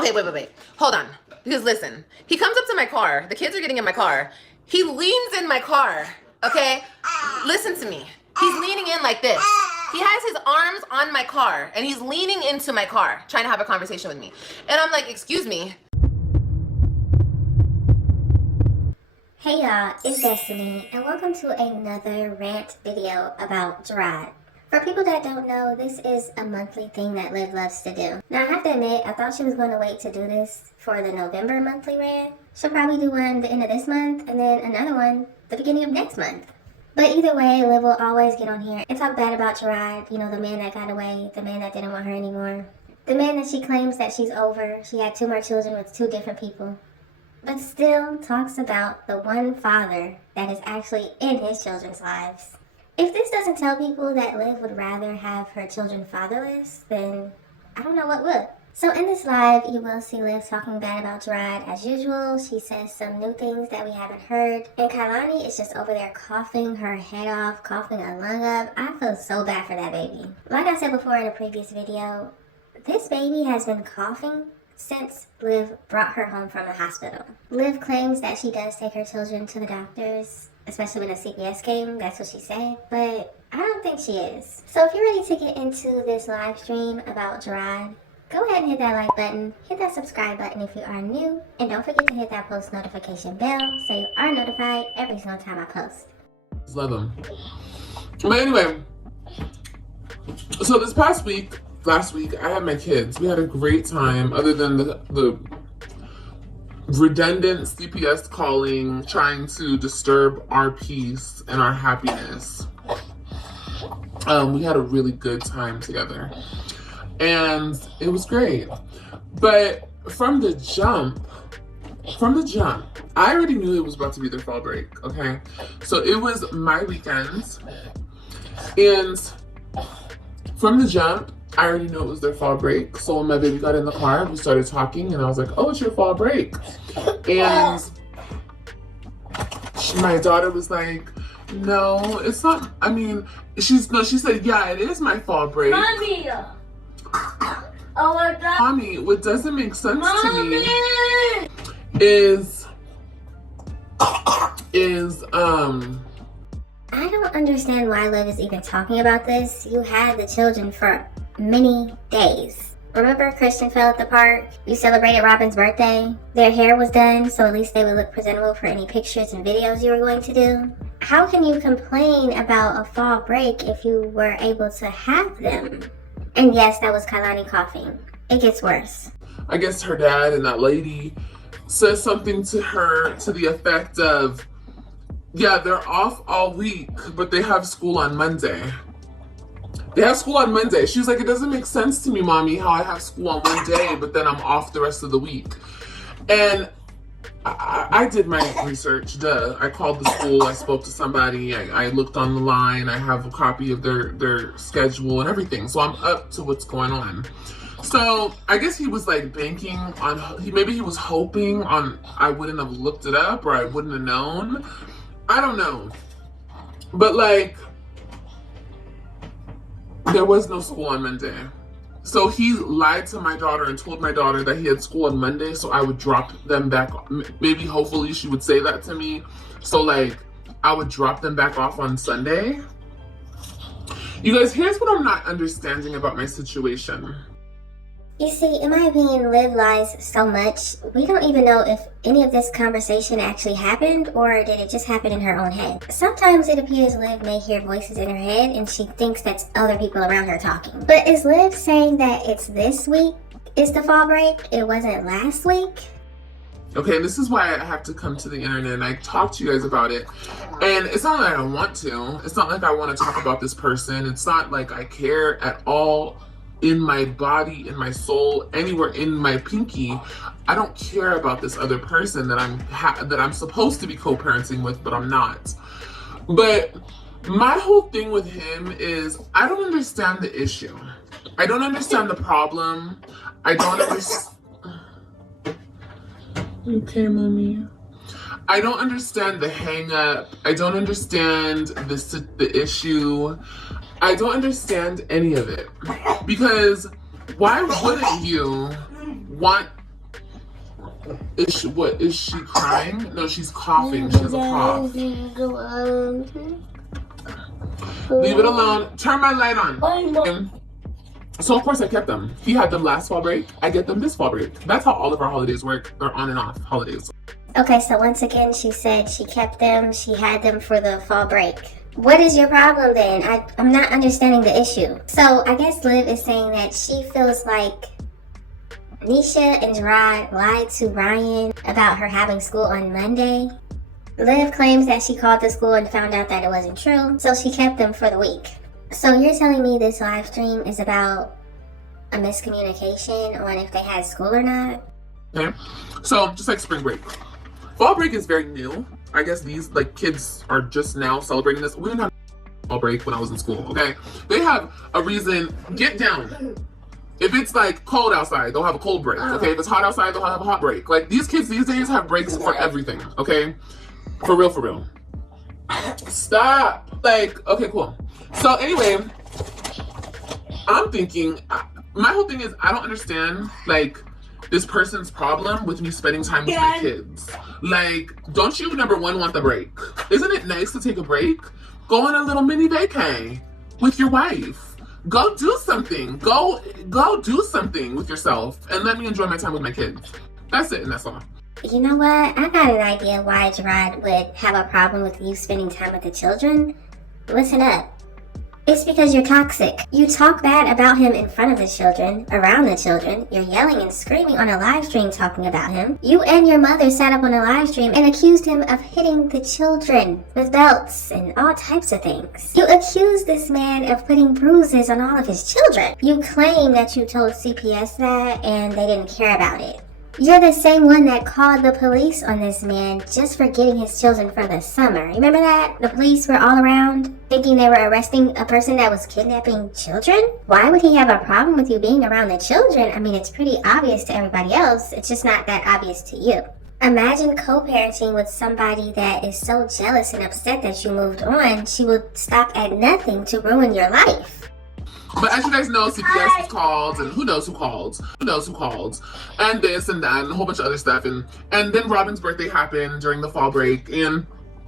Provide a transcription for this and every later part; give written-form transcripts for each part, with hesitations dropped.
Okay, wait. Hold on. Because listen, he comes up to my car. The kids are getting in my car. He leans in my car. Okay? Listen to me. He's leaning in like this. He has his arms on my car and he's leaning into my car trying to have a conversation with me. And I'm like, excuse me. Hey y'all, it's Destiny, and welcome to another rant video about Jerrod. For people that don't know, this is a monthly thing that Liv loves to do. Now I have to admit, I thought she was going to wait to do this for the November monthly rant. She'll probably do one the end of this month, and then another one the beginning of next month. But either way, Liv will always get on here and talk bad about Jerrod, you know, the man that got away, the man that didn't want her anymore. The man that she claims that she's over, she had 2 more children with 2 different people. But still talks about the one father that is actually in his children's lives. If this doesn't tell people that Liv would rather have her children fatherless, then I don't know what would. So in this live, you will see Liv talking bad about Jerrod as usual. She says some new things that we haven't heard. And Kailani is just over there coughing her head off, coughing a lung up. I feel so bad for that baby. Like I said before in a previous video, this baby has been coughing since Liv brought her home from the hospital. Liv claims that she does take her children to the doctors, especially when a CPS came, that's what she said, but I don't think she is. So if you're ready to get into this live stream about Jerrod, go ahead and hit that like button, hit that subscribe button if you are new, and don't forget to hit that post notification bell so you are notified every single time I post. Love them. But anyway, so this past week, last week, I had my kids. We had a great time, other than the redundant CPS calling, trying to disturb our peace and our happiness. We had a really good time together. And it was great. But from the jump, I already knew it was about to be their fall break, okay? So it was my weekend. And from the jump, I already knew it was their fall break. So when my baby got in the car, we started talking and I was like, oh, it's your fall break. And my daughter was like, no, it's not. I mean, she said, yeah, it is my fall break. Mommy! Oh my God. Mommy, what doesn't make sense to me is I don't understand why Liv is even talking about this. You had the children for many days. Remember Christian fell at the park? You celebrated Robin's birthday. Their hair was done, so at least they would look presentable for any pictures and videos you were going to do. How can you complain about a fall break if you were able to have them? And yes, that was Kailani coughing. It gets worse. I guess her dad and that lady says something to her to the effect of, yeah, they're off all week, but they have school on Monday. They have school on Monday. She was like, it doesn't make sense to me, Mommy, how I have school on one day, but then I'm off the rest of the week. And I did my research, duh. I called the school, I spoke to somebody, I looked on the line, I have a copy of their schedule and everything. So I'm up to what's going on. So I guess he was like banking on, maybe he was hoping on I wouldn't have looked it up or I wouldn't have known. I don't know. But like, there was no school on Monday. So he lied to my daughter and told my daughter that he had school on Monday, so I would drop them back. Maybe, hopefully, she would say that to me. So, like, I would drop them back off on Sunday. You guys, here's what I'm not understanding about my situation. You see, in my opinion, Liv lies so much, we don't even know if any of this conversation actually happened or did it just happen in her own head. Sometimes it appears Liv may hear voices in her head and she thinks that's other people around her talking. But is Liv saying that it's this week is the fall break? It wasn't last week? Okay, this is why I have to come to the internet and I talk to you guys about it. And it's not like I don't want to. It's not like I want to talk about this person. It's not like I care at all in my body, in my soul, anywhere in my pinky. I don't care about this other person that I'm supposed to be co-parenting with, but I'm not. But my whole thing with him is I don't understand the issue. I don't understand the problem. I don't understand. Okay, Mommy. I don't understand the hang up. I don't understand the issue. I don't understand any of it. Because why wouldn't you want Is she crying? No, she's coughing. She has a cough. Leave it alone. Turn my light on. So of course I kept them. He had them last fall break. I get them this fall break. That's how all of our holidays work. They're on and off holidays. Okay, so once again, she said she kept them. She had them for the fall break. What is your problem then? I'm not understanding the issue. So I guess Liv is saying that she feels like Nisha and Jerrod lied to Ryan about her having school on Monday. Liv claims that she called the school and found out that it wasn't true, so she kept them for the week. So you're telling me this live stream is about a miscommunication on if they had school or not? Okay. So just like spring break. Fall break is very new. I guess these like kids are just now celebrating this. We didn't have fall break when I was in school, okay? They have a reason. Get down. If it's like cold outside, they'll have a cold break, okay? If it's hot outside, they'll have a hot break. Like these kids these days have breaks for everything, okay? For real, for real. Stop. Like, okay, cool. So anyway, I'm thinking, my whole thing is I don't understand like this person's problem with me spending time with my kids. Like, don't you, number one, want the break? Isn't it nice to take a break? Go on a little mini vacay with your wife. Go do something. Go do something with yourself and let me enjoy my time with my kids. That's it and that's all. You know what? I got an idea why Jerrod would have a problem with you spending time with the children. Listen up. It's because you're toxic. You talk bad about him in front of the children, around the children. You're yelling and screaming on a live stream talking about him. You and your mother sat up on a live stream and accused him of hitting the children with belts and all types of things. You accused this man of putting bruises on all of his children. You claim that you told CPS that and they didn't care about it. You're the same one that called the police on this man just for getting his children for the summer. Remember that? The police were all around thinking they were arresting a person that was kidnapping children? Why would he have a problem with you being around the children? I mean, it's pretty obvious to everybody else. It's just not that obvious to you. Imagine co-parenting with somebody that is so jealous and upset that you moved on, she would stop at nothing to ruin your life. But as you guys know, CPS was called, and who knows who called, and this and that, and a whole bunch of other stuff. And then Robin's birthday happened during the fall break, and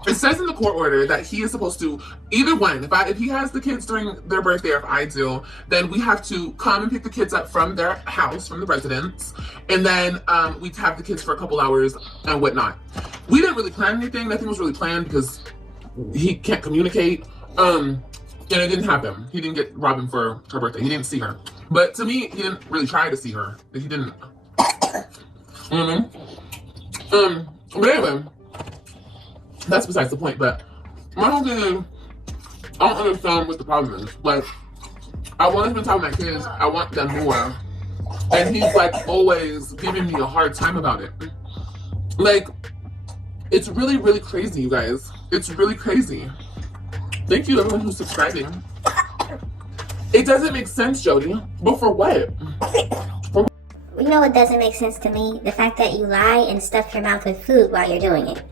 it says in the court order that he is supposed to, either one, if he has the kids during their birthday, or if I do, then we have to come and pick the kids up from their house, from the residence, and then we'd have the kids for a couple hours and whatnot. We didn't really plan anything. Nothing was really planned because he can't communicate. And it didn't happen. He didn't get Robin for her birthday. He didn't see her. But to me, he didn't really try to see her. He didn't. But anyway, that's besides the point. But my whole thing is, I don't understand what the problem is. Like, I want to spend time with my kids. I want them more. And he's like always giving me a hard time about it. Like, it's really, really crazy, you guys. It's really crazy. Thank you, everyone who's subscribing. It doesn't make sense, Jody. But for what? You know what doesn't make sense to me? The fact that you lie and stuff your mouth with food while you're doing it.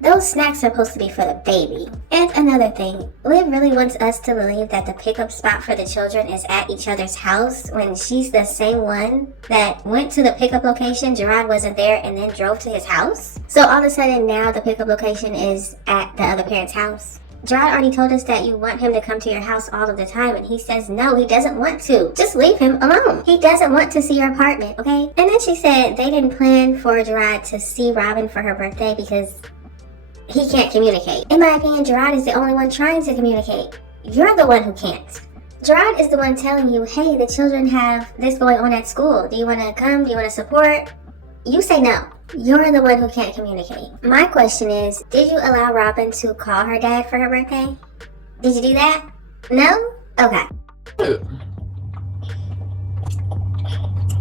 Those snacks are supposed to be for the baby. And another thing, Liv really wants us to believe that the pickup spot for the children is at each other's house when she's the same one that went to the pickup location, Jerrod wasn't there, and then drove to his house. So all of a sudden now the pickup location is at the other parent's house. Jerrod already told us that you want him to come to your house all of the time, and he says no, he doesn't want to. Just leave him alone. He doesn't want to see your apartment, okay? And then she said they didn't plan for Jerrod to see Robin for her birthday because he can't communicate. In my opinion, Jerrod is the only one trying to communicate. You're the one who can't. Jerrod is the one telling you, hey, the children have this going on at school. Do you want to come? Do you want to support? You say no. You're the one who can't communicate. My question is, did you allow Robin to call her dad for her birthday? Did you do that? No? Okay.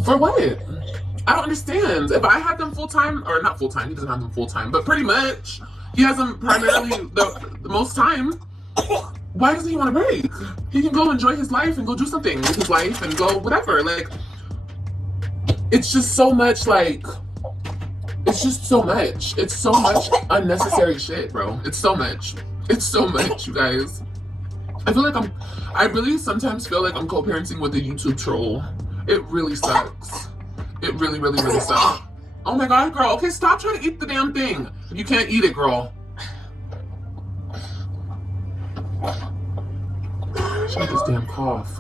For what? I don't understand. If I had them full-time, or not full-time, he doesn't have them full-time, but pretty much, he has them primarily the most time. Why doesn't he want a break? He can go enjoy his life and go do something with his life and go whatever. Like, it's just so much, like, it's just so much. It's so much unnecessary shit, bro. It's so much. It's so much, you guys. I feel like I really sometimes feel like I'm co-parenting with a YouTube troll. It really sucks. It really, really, really sucks. Oh my god, girl. Okay, stop trying to eat the damn thing. You can't eat it, girl. She had this damn cough.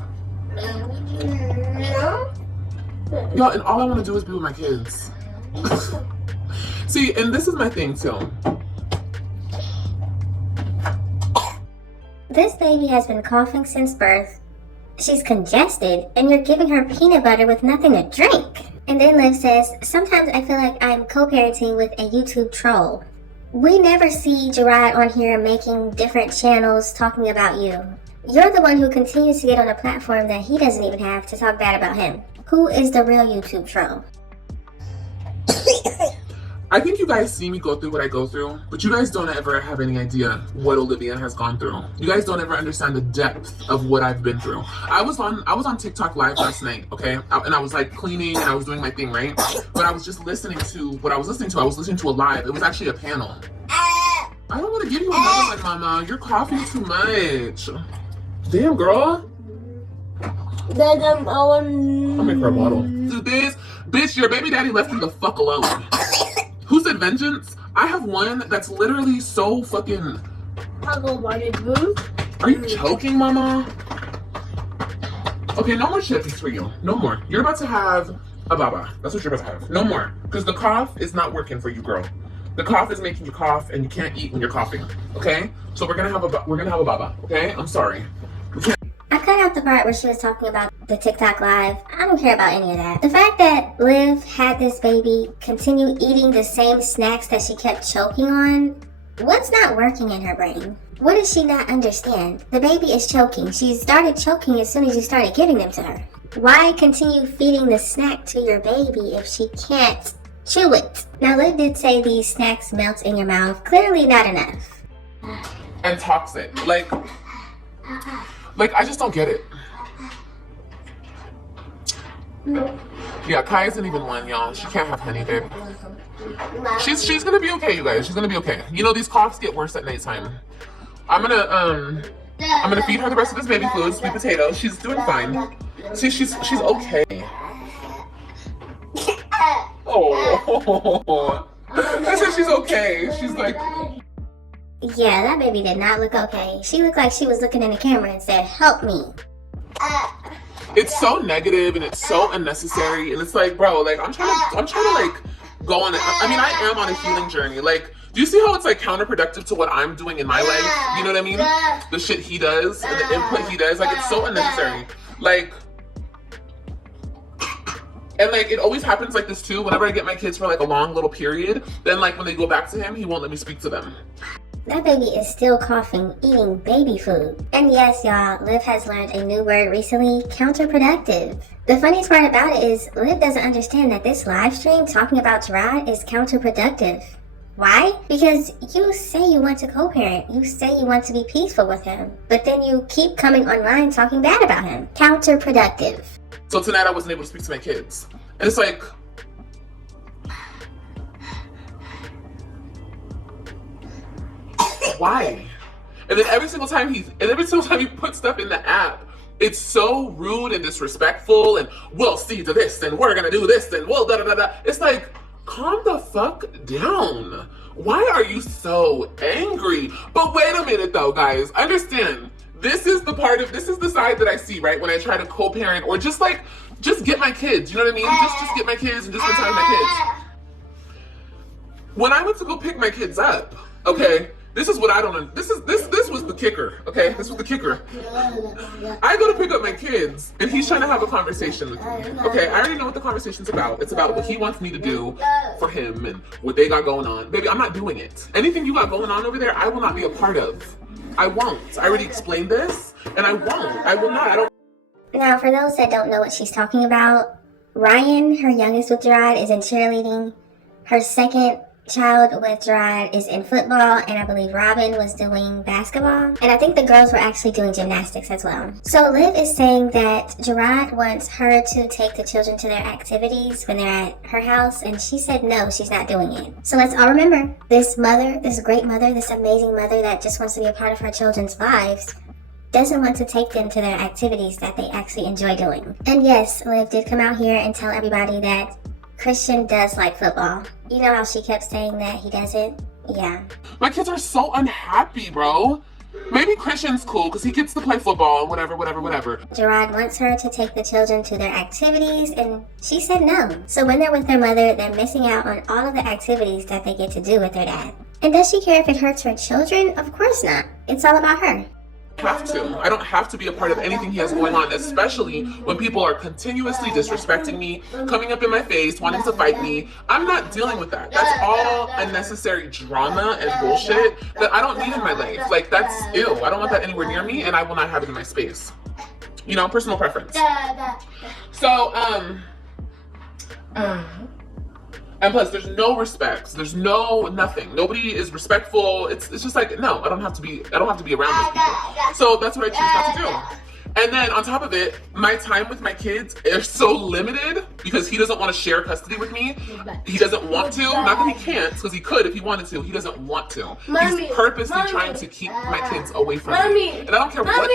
Yo, and all I want to do is be with my kids. See, and this is my thing too. This baby has been coughing since birth. She's congested, and you're giving her peanut butter with nothing to drink. And then Liv says, sometimes I feel like I'm co-parenting with a YouTube troll. We never see Jerrod on here making different channels talking about you. You're the one who continues to get on a platform that he doesn't even have to talk bad about him. Who is the real YouTube troll? I think you guys see me go through what I go through, but you guys don't ever have any idea what Olivia has gone through. You guys don't ever understand the depth of what I've been through. I was on TikTok live last night, okay? And I was like cleaning and I was doing my thing, right? But I was just listening to what I was listening to. I was listening to a live. It was actually a panel. I don't want to give you a mother like mama. You're coughing too much. Damn, girl. I'll make her a bottle. Do this. Bitch, your baby daddy left you the fuck alone. Who said vengeance? I have one that's literally so fucking... Are you choking, mama? Okay, no more chippies for you. No more. You're about to have a baba. That's what you're about to have. No more. Because the cough is not working for you, girl. The cough is making you cough and you can't eat when you're coughing. Okay? So we're gonna have a baba, okay? I'm sorry. I cut out the part where she was talking about the TikTok live. I don't care about any of that. The fact that Liv had this baby continue eating the same snacks that she kept choking on, what's not working in her brain? What does she not understand? The baby is choking. She started choking as soon as you started giving them to her. Why continue feeding the snack to your baby if she can't chew it? Now, Liv did say these snacks melt in your mouth. Clearly not enough. And toxic. Like, I just don't get it. Yeah, Kai isn't even one, y'all. She can't have honey, babe. She's gonna be okay, you guys. She's gonna be okay. You know, these coughs get worse at nighttime. I'm gonna feed her the rest of this baby food, sweet potato. She's doing fine. See, she's okay. Oh, I said she's okay. She's like... Yeah, that baby did not look okay. She looked like she was looking in the camera and said, help me. It's so negative and it's so unnecessary. And it's like, bro, like, I'm trying to like, go on it. I mean, I am on a healing journey. Like, do you see how it's like counterproductive to what I'm doing in my life? You know what I mean? The shit he does and the input he does. Like, it's so unnecessary. Like, and like, it always happens like this too. Whenever I get my kids for like a long little period, then like when they go back to him, he won't let me speak to them. That baby is still coughing, eating baby food. And yes, y'all, Liv has learned a new word recently, counterproductive. The funniest part about it is Liv doesn't understand that this live stream talking about Jerrod is counterproductive. Why? Because you say you want to co-parent, you say you want to be peaceful with him, but then you keep coming online talking bad about him. Counterproductive. So tonight I wasn't able to speak to my kids. And it's like, why? And then every single time he puts stuff in the app, it's so rude and disrespectful and we'll see to this and we're gonna do this and we'll da da da da. It's like, calm the fuck down. Why are you so angry? But wait a minute though, guys. Understand, this is the side that I see, right? When I try to co-parent or just get my kids, you know what I mean? Just get my kids and just spend time with my kids. When I went to go pick my kids up, okay, this is what I don't, this was the kicker, okay? This was the kicker. I go to pick up my kids, and he's trying to have a conversation with me. Okay, I already know what the conversation's about. It's about what he wants me to do for him and what they got going on. Baby, I'm not doing it. Anything you got going on over there, I will not be a part of. I won't. I already explained this, and I won't. I will not. I don't. Now, for those that don't know what she's talking about, Ryan, her youngest with Jerrod, is in cheerleading. Her second child with Jerrod is in football, and I believe Robin was doing basketball, and I think the girls were actually doing gymnastics as well. So Liv is saying that Jerrod wants her to take the children to their activities when they're at her house, and she said no, she's not doing it. So let's all remember, this mother, this great mother, this amazing mother that just wants to be a part of her children's lives, doesn't want to take them to their activities that they actually enjoy doing. And yes, Liv did come out here and tell everybody that Christian does like football. You know how she kept saying that he doesn't? Yeah. My kids are so unhappy, bro. Maybe Christian's cool because he gets to play football and whatever. Jerrod wants her to take the children to their activities, and she said no. So when they're with their mother, they're missing out on all of the activities that they get to do with their dad. And does she care if it hurts her children? Of course not. It's all about her. I don't have to be a part of anything he has going on, especially when people are continuously disrespecting me, coming up in my face, wanting to fight me. I'm not dealing with that. That's all unnecessary drama and bullshit that I don't need in my life. Like, that's ew. I don't want that anywhere near me, and I will not have it in my space. You know, personal preference. So, and plus, there's no respect. There's nothing. Nobody is respectful. It's just like, no, I don't have to be around those people. So that's what I choose not to do. And then on top of it, my time with my kids is so limited because he doesn't want to share custody with me. He doesn't want to. Not that he can't, because he could if he wanted to. He doesn't want to. He's purposely trying to keep my kids away from me. And I don't care what.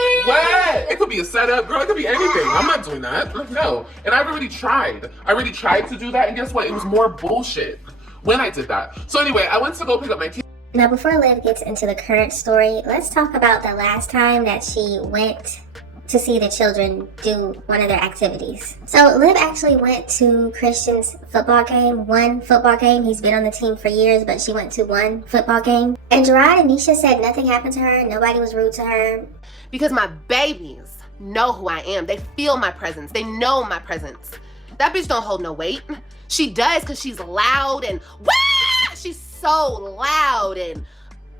It could be a setup, girl. It could be anything. I'm not doing that. Like, no. And I've already tried. I already tried to do that. And guess what? It was more bullshit when I did that. So anyway, I went to go pick up my kids. Now, before Liv gets into the current story, let's talk about the last time that she went to see the children do one of their activities. So Liv actually went to Christian's football game, one football game. He's been on the team for years, but she went to one football game. And Jerrod and Nisha said nothing happened to her. Nobody was rude to her. Because my babies know who I am. They feel my presence. They know my presence. That bitch don't hold no weight. She does because she's loud and wah! She's so loud and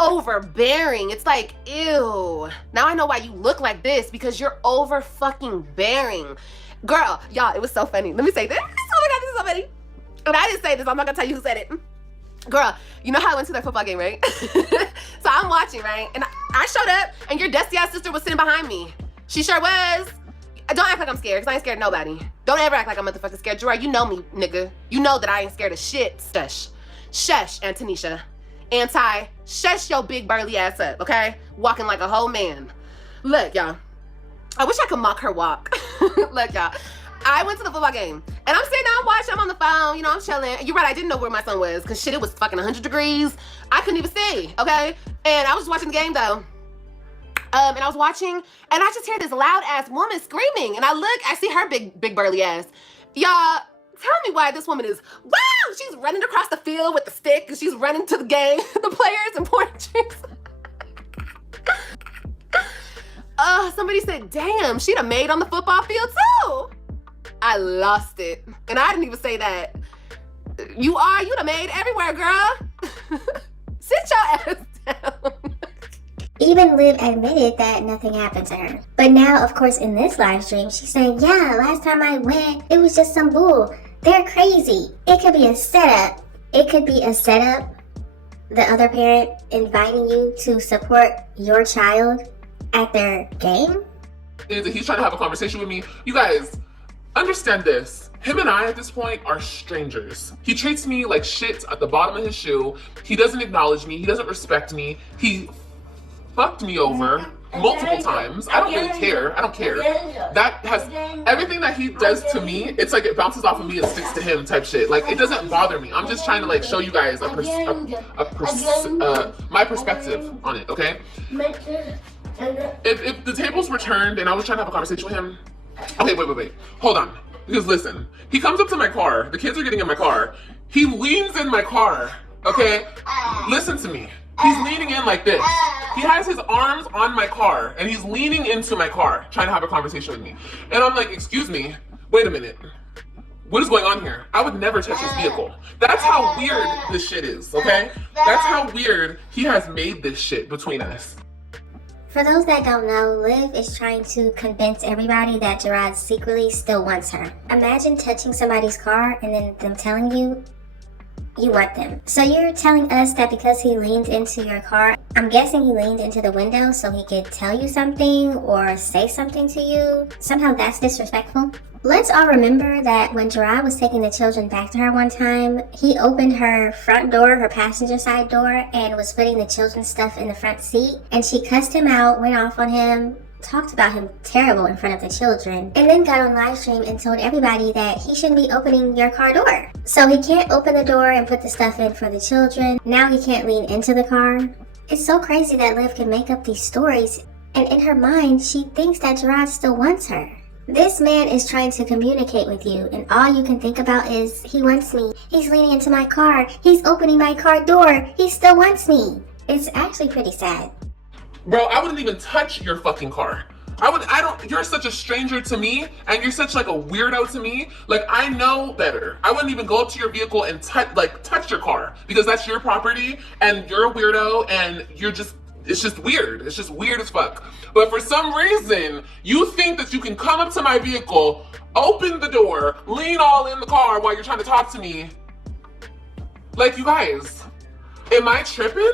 overbearing. It's like, ew. Now I know why you look like this, because you're over fucking bearing. Girl, y'all, it was so funny. Let me say this. Oh my God, this is so funny. And I didn't say this. I'm not gonna tell you who said it. Girl, you know how I went to that football game, right? So I'm watching, right? And I showed up and your dusty ass sister was sitting behind me. She sure was. Don't act like I'm scared, because I ain't scared of nobody. Don't ever act like I'm motherfucking scared. Jerrod, you know me, nigga. You know that I ain't scared of shit. Shush, Antonisha. Shush your big burly ass up, okay? Walking like a whole man. Look, y'all. I wish I could mock her walk. Look, y'all. I went to the football game, and I'm sitting down watching. I'm on the phone, you know, I'm chilling. You're right, I didn't know where my son was, because shit, it was fucking 100 degrees. I couldn't even see, okay? And I was watching the game, though. And I was watching, and I just hear this loud ass woman screaming, and I see her big burly ass. Y'all, tell me why this woman is, wow, she's running across the field with the stick, and she's running to the game, the players, and pointing tricks. Somebody said, damn, she done made on the football field too. I lost it. And I didn't even say that. You done made everywhere, girl. Sit your ass down. Even Liv admitted that nothing happened to her. But now, of course, in this live stream, she's saying, yeah, last time I went, it was just some bull. They're crazy. It could be a setup. It could be a setup. The other parent inviting you to support your child at their game. He's trying to have a conversation with me. You guys, understand this. Him and I at this point are strangers. He treats me like shit at the bottom of his shoe. He doesn't acknowledge me. He doesn't respect me. He fucked me over multiple times. I don't really care. I don't care. That has everything that he does to me. It's like it bounces off of me and sticks to him type shit. Like, it doesn't bother me. I'm just trying to like show you guys my perspective on it. Okay. If the tables were turned and I was trying to have a conversation with him. Okay, wait. Hold on. Because listen, he comes up to my car. The kids are getting in my car. He leans in my car. Okay. Listen to me. He's leaning in like this. He has his arms on my car and he's leaning into my car trying to have a conversation with me. And I'm like, excuse me, wait a minute. What is going on here? I would never touch his vehicle. That's how weird this shit is, okay? That's how weird he has made this shit between us. For those that don't know, Liv is trying to convince everybody that Jerrod secretly still wants her. Imagine touching somebody's car and then them telling you you want them. So you're telling us that because he leaned into your car, I'm guessing he leaned into the window so he could tell you something or say something to you? Somehow that's disrespectful? Let's all remember that when Jerrod was taking the children back to her one time, he opened her front door, her passenger side door, and was putting the children's stuff in the front seat. And she cussed him out, went off on him, talked about him terrible in front of the children, and then got on live stream and told everybody that he shouldn't be opening your car door. So he can't open the door and put the stuff in for the children. Now he can't lean into the car. It's so crazy that Liv can make up these stories, and in her mind, she thinks that Jerrod still wants her. This man is trying to communicate with you, and all you can think about is, he wants me, he's leaning into my car, he's opening my car door, he still wants me. It's actually pretty sad. Bro, I wouldn't even touch your fucking car. You're such a stranger to me, and you're such like a weirdo to me. Like, I know better. I wouldn't even go up to your vehicle and touch your car, because that's your property, and you're a weirdo, and it's just weird. It's just weird as fuck. But for some reason, you think that you can come up to my vehicle, open the door, lean all in the car while you're trying to talk to me. Like, you guys, am I tripping?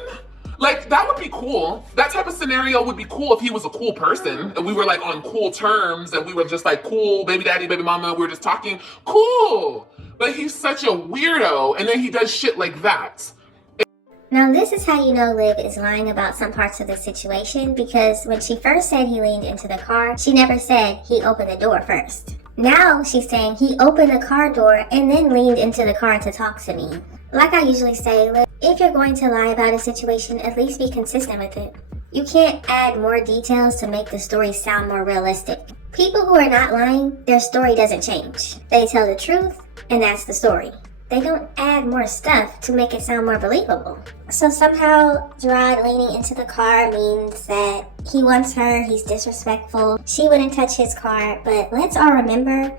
Like, that would be cool. That type of scenario would be cool if he was a cool person and we were like on cool terms and we were just like cool, baby daddy, baby mama, we were just talking. Cool. But he's such a weirdo, and then he does shit like that. Now this is how you know Liv is lying about some parts of the situation, because when she first said he leaned into the car, she never said he opened the door first. Now she's saying he opened the car door and then leaned into the car to talk to me. Like I usually say, Liv, if you're going to lie about a situation, at least be consistent with it. You can't add more details to make the story sound more realistic. People who are not lying, their story doesn't change. They tell the truth, and that's the story. They don't add more stuff to make it sound more believable. So somehow Jerrod leaning into the car means that he wants her, he's disrespectful, she wouldn't touch his car. But let's all remember,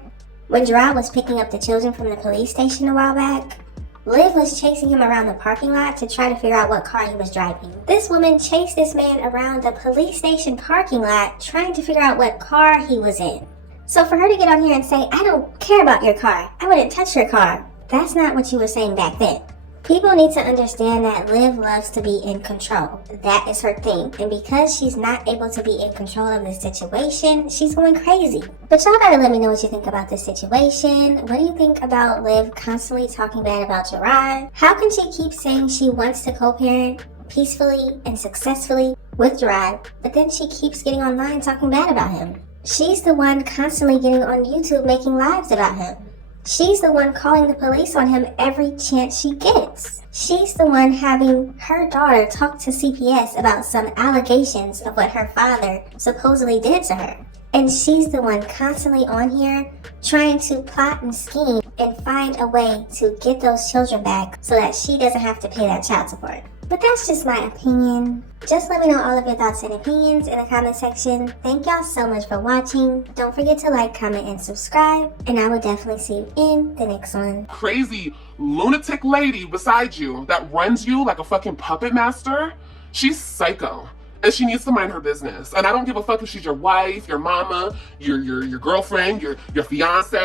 when Jerrod was picking up the children from the police station a while back, Liv was chasing him around the parking lot to try to figure out what car he was driving. This woman chased this man around the police station parking lot trying to figure out what car he was in. So for her to get on here and say, I don't care about your car, I wouldn't touch your car, that's not what you were saying back then. People need to understand that Liv loves to be in control. That is her thing. And because she's not able to be in control of this situation, she's going crazy. But y'all gotta let me know what you think about this situation. What do you think about Liv constantly talking bad about Jerrod? How can she keep saying she wants to co-parent peacefully and successfully with Jerrod, but then she keeps getting online talking bad about him? She's the one constantly getting on YouTube making lives about him. She's the one calling the police on him every chance she gets. She's the one having her daughter talk to CPS about some allegations of what her father supposedly did to her. And she's the one constantly on here trying to plot and scheme and find a way to get those children back so that she doesn't have to pay that child support. But that's just my opinion. Just let me know all of your thoughts and opinions in the comment section. Thank y'all so much for watching. Don't forget to like, comment, and subscribe. And I will definitely see you in the next one. Crazy lunatic lady beside you that runs you like a fucking puppet master, she's psycho. And she needs to mind her business. And I don't give a fuck if she's your wife, your mama, your girlfriend, your fiance,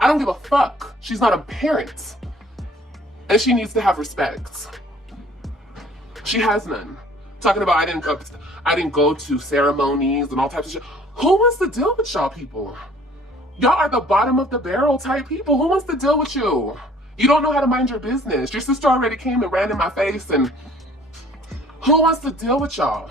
I don't give a fuck. She's not a parent. And she needs to have respect. She has none. Talking about I didn't go to ceremonies and all types of shit. Who wants to deal with y'all people? Y'all are the bottom of the barrel type people. Who wants to deal with you? You don't know how to mind your business. Your sister already came and ran in my face, and who wants to deal with y'all?